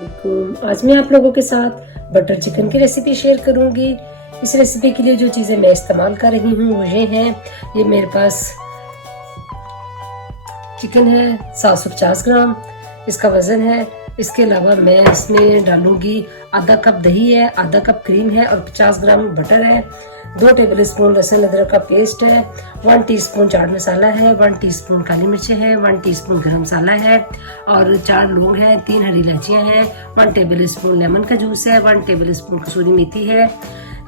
आज मैं आप लोगों के साथ बटर चिकन की रेसिपी शेयर करूंगी। इस रेसिपी के लिए जो चीज़ें मैं इस्तेमाल कर रही हूँ वो ये हैं। ये मेरे पास चिकन है 750 ग्राम, इसका वज़न है। इसके अलावा मैं इसमें डालूंगी आधा कप दही है, आधा कप क्रीम है और 50 ग्राम बटर है। 2 टेबलस्पून लहसुन अदरक का पेस्ट है, 1 टीस्पून चाट मसाला है, 1 टीस्पून काली मिर्चें हैं, 1 टीस्पून गरम मसाला है और 4 लौंग हैं, 3 हरी इलायचियाँ हैं, 1 टेबलस्पून लेमन का जूस है, 1 टेबलस्पून कसूरी मेथी है।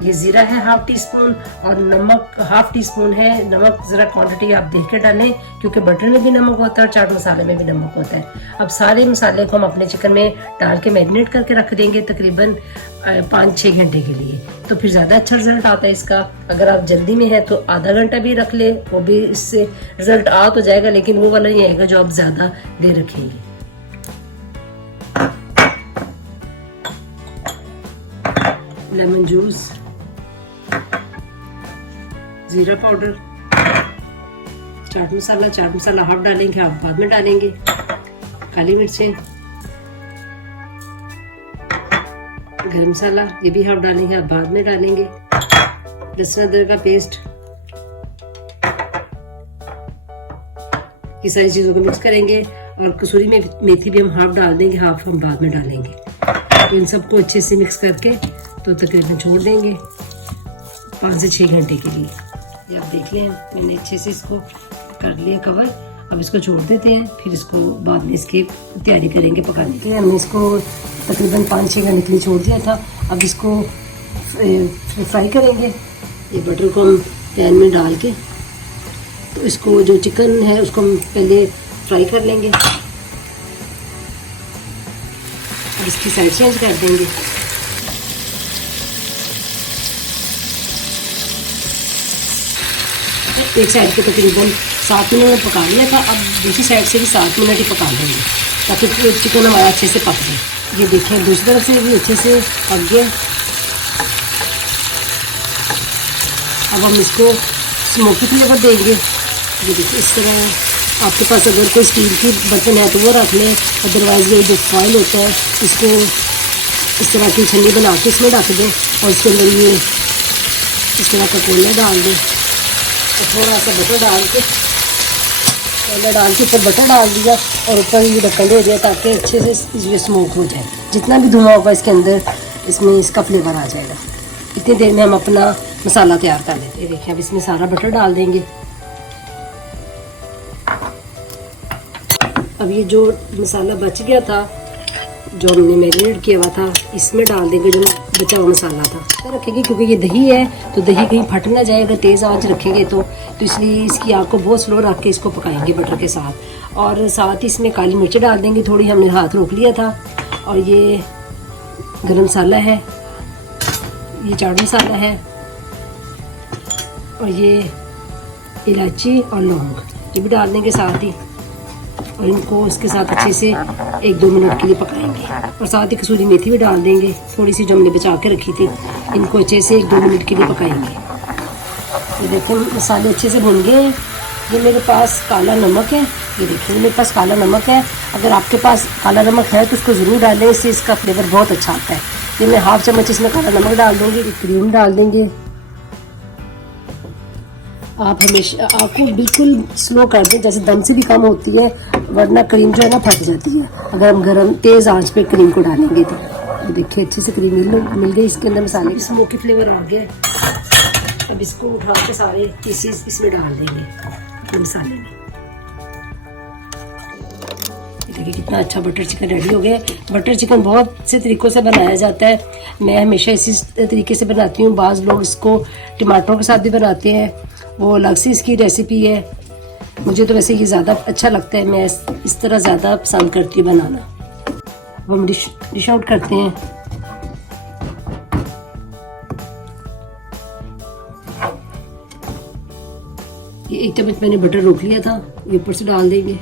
ये जीरा है 1/2 टीस्पून और नमक 1/2 टीस्पून है। नमक ज़रा क्वांटिटी आप देख के डालें क्योंकि बटर में भी नमक होता है और चाट मसाले में भी नमक होता है। अब सारे मसाले को हम अपने चिकन में डाल के मैरिनेट करके रख देंगे तकरीबन 5-6 घंटे के लिए, तो फिर ज़्यादा अच्छा रिजल्ट आता है इसका। अगर आप जल्दी में है तो आधा घंटा भी रख ले, वो भी इससे रिजल्ट आ तो जाएगा, लेकिन वो वाला नहीं आएगा जो आप ज़्यादा देर रखेंगे। लेमन जूस, जीरा पाउडर, चाट मसाला हाफ डालेंगे, हाफ बाद में डालेंगे, काली मिर्चें, गरम मसाला ये भी हाफ डालेंगे, हाफ बाद में डालेंगे, लहसुन अदरक का पेस्ट। ये सारी चीज़ों को मिक्स करेंगे और कसूरी मेथी भी हम हाफ डाल देंगे, हाफ हम बाद में डालेंगे। तो इन सबको अच्छे से मिक्स करके तो तकरीबन छोड़ देंगे 5 से 6 घंटे के लिए। ये आप देख लें, मैंने अच्छे से इसको कर लिया कवर। अब इसको छोड़ देते हैं, फिर इसको बाद में इसकी तैयारी करेंगे पकाने की। हमने इसको तकरीबन 5-6 घंटे के लिए छोड़ दिया था। अब इसको फ्राई करेंगे। ये बटर को हम पैन में डाल के तो इसको जो चिकन है उसको हम पहले फ्राई कर लेंगे। अब इसकी साइड चेंज कर देंगे। एक साइड को तकरीबन 7 मिनट में पका लिया था। अब दूसरी साइड से भी 7 मिनट ही पका लेंगे ताकि चिकन हमारा अच्छे से पक जाए। ये देखें, दूसरी तरफ से भी अच्छे से पक गया। अब हम इसको स्मोकी फ्लेवर देंगे। ये देखिए, इस तरह आपके पास अगर कोई स्टील की बर्तन है तो वो रख लें, अदरवाइज़ ये जो फॉइल होता है इसको इस तरह की छन्नी बना के इसमें रख दें और इसके अंदर ये इस तरह का कोयला डाल दें और थोड़ा सा बटर डाल के ऊपर बटर डाल दिया और ऊपर ये ढक्कन दे दिया ताकि अच्छे से ये स्मोक हो जाए। जितना भी धुआं होगा इसके अंदर इसमें इसका फ्लेवर आ जाएगा। इतनी देर में हम अपना मसाला तैयार कर लेते हैं। देखिए, अब इसमें सारा बटर डाल देंगे। अब ये जो मसाला बच गया था जो हमने मैरिनेट किया हुआ था इसमें डाल देंगे, जो बचा हुआ मसाला था रखेंगे क्योंकि ये दही है तो दही कहीं फट ना जाए अगर तेज़ आंच रखेंगे तो इसलिए इसकी आग को बहुत स्लो रख के इसको पकाएंगे बटर के साथ। और साथ ही इसमें काली मिर्च डाल देंगे, थोड़ी हमने हाथ रोक लिया था। और ये गरम मसाला है, ये चाट मसाला है और ये इलायची और लौंग ये भी डाल देंगे साथ ही। और इनको इसके साथ अच्छे से 1-2 मिनट के लिए पकाएंगे और साथ ही कसूरी मेथी भी डाल देंगे, थोड़ी सी जो हमने बचा के रखी थी। इनको अच्छे से 1-2 मिनट के लिए पकाएंगे। ये देखो, मसाले अच्छे से भुन गए हैं। ये मेरे पास काला नमक है, ये देखिए मेरे पास काला नमक है। अगर आपके पास काला नमक है तो उसको ज़रूर डालें, इससे इसका फ्लेवर बहुत अच्छा आता है। ये मैं 1/2 चम्मच इसमें काला नमक डाल दूँगी। क्रीम डाल देंगे। आप हमेशा आग को बिल्कुल स्लो कर दें, जैसे दम से भी कम होती है, वरना क्रीम जो है ना फट जाती है अगर हम गरम तेज़ आंच पे क्रीम को डालेंगे तो। देखिए, अच्छे से क्रीम मिल गई इसके अंदर, मसाले की स्मोकी फ्लेवर आ गया। अब इसको उठा के सारे पीसेस इसमें डाल देंगे मसाले में। देखिए कितना अच्छा बटर चिकन रेडी हो गया। बटर चिकन बहुत से तरीक़ों से बनाया जाता है, मैं हमेशा इसी तरीके से बनाती हूँ। बाज़ लोग इसको टमाटरों के साथ भी बनाते हैं, वो अलग से इसकी रेसिपी है। मुझे तो वैसे ये ज़्यादा अच्छा लगता है, मैं इस तरह ज़्यादा पसंद करती हूँ बनाना। अब हम डिश आउट करते हैं। ये 1 चम्मच मैंने बटर रोक लिया था, ये ऊपर से डाल देंगे।